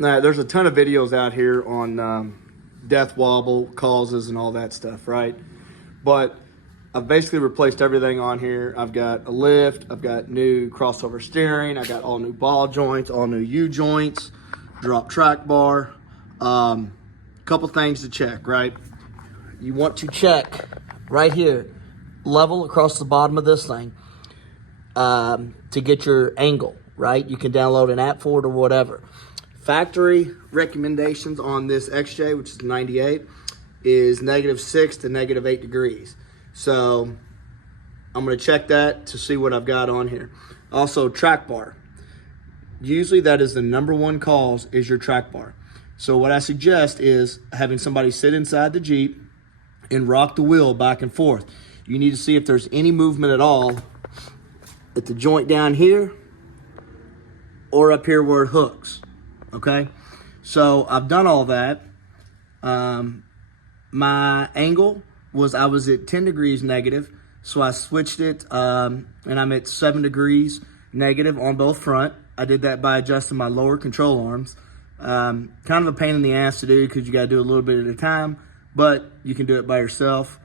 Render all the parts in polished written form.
Now, there's a ton of videos out here on death wobble causes and all that stuff, right? But I've basically replaced everything on here. I've got a lift, I've got new crossover steering, I got all new ball joints, all new U joints, drop track bar. Couple things to check, right? You want to check right here, level across the bottom of this thing, to get your angle, right? You can download an app for it or whatever. Factory recommendations on this XJ, which is 98, is -6 to -8 degrees. So I'm gonna check that to see what I've got on here. Also, track bar. Usually that is the #1 cause, is your track bar. So what I suggest is having somebody sit inside the Jeep and rock the wheel back and forth. You need to see if there's any movement at all at the joint down here or up here where it hooks, okay? So I've done all that. My angle was, I was at 10 degrees negative, so I switched it, and I'm at 7 degrees negative on both front. I did that by adjusting my lower control arms. Kind of a pain in the ass to do because you got to do a little bit at a time, but you can do it by yourself.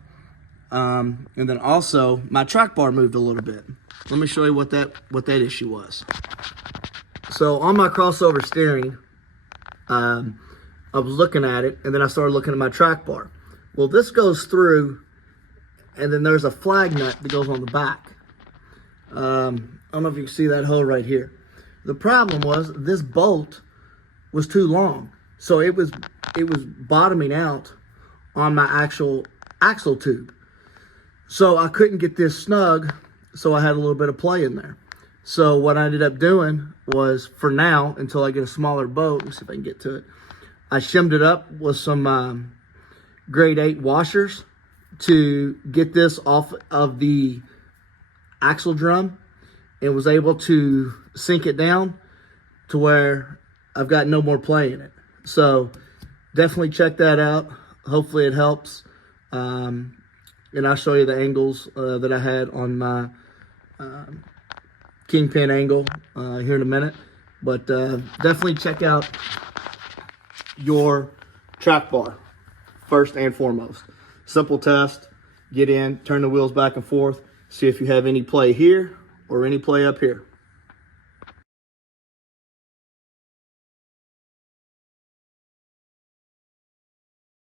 And then also my track bar moved a little bit. Let me show you what that issue was. So on my crossover steering, I was looking at it, and then I started looking at my track bar. Well, this goes through, and then there's a flag nut that goes on the back. I don't know if you can see that hole right here. The problem was this bolt was too long, so it was bottoming out on my actual axle tube. So I couldn't get this snug, so I had a little bit of play in there. So what I ended up doing was, for now, until I get a smaller boat, let me see if I can get to it, I shimmed it up with some grade 8 washers to get this off of the axle drum, and was able to sink it down to where I've got no more play in it. So definitely check that out. Hopefully it helps. And I'll show you the angles that I had on my kingpin angle here in a minute. But definitely check out your track bar first and foremost. Simple test. Get in, turn the wheels back and forth, see if you have any play here or any play up here.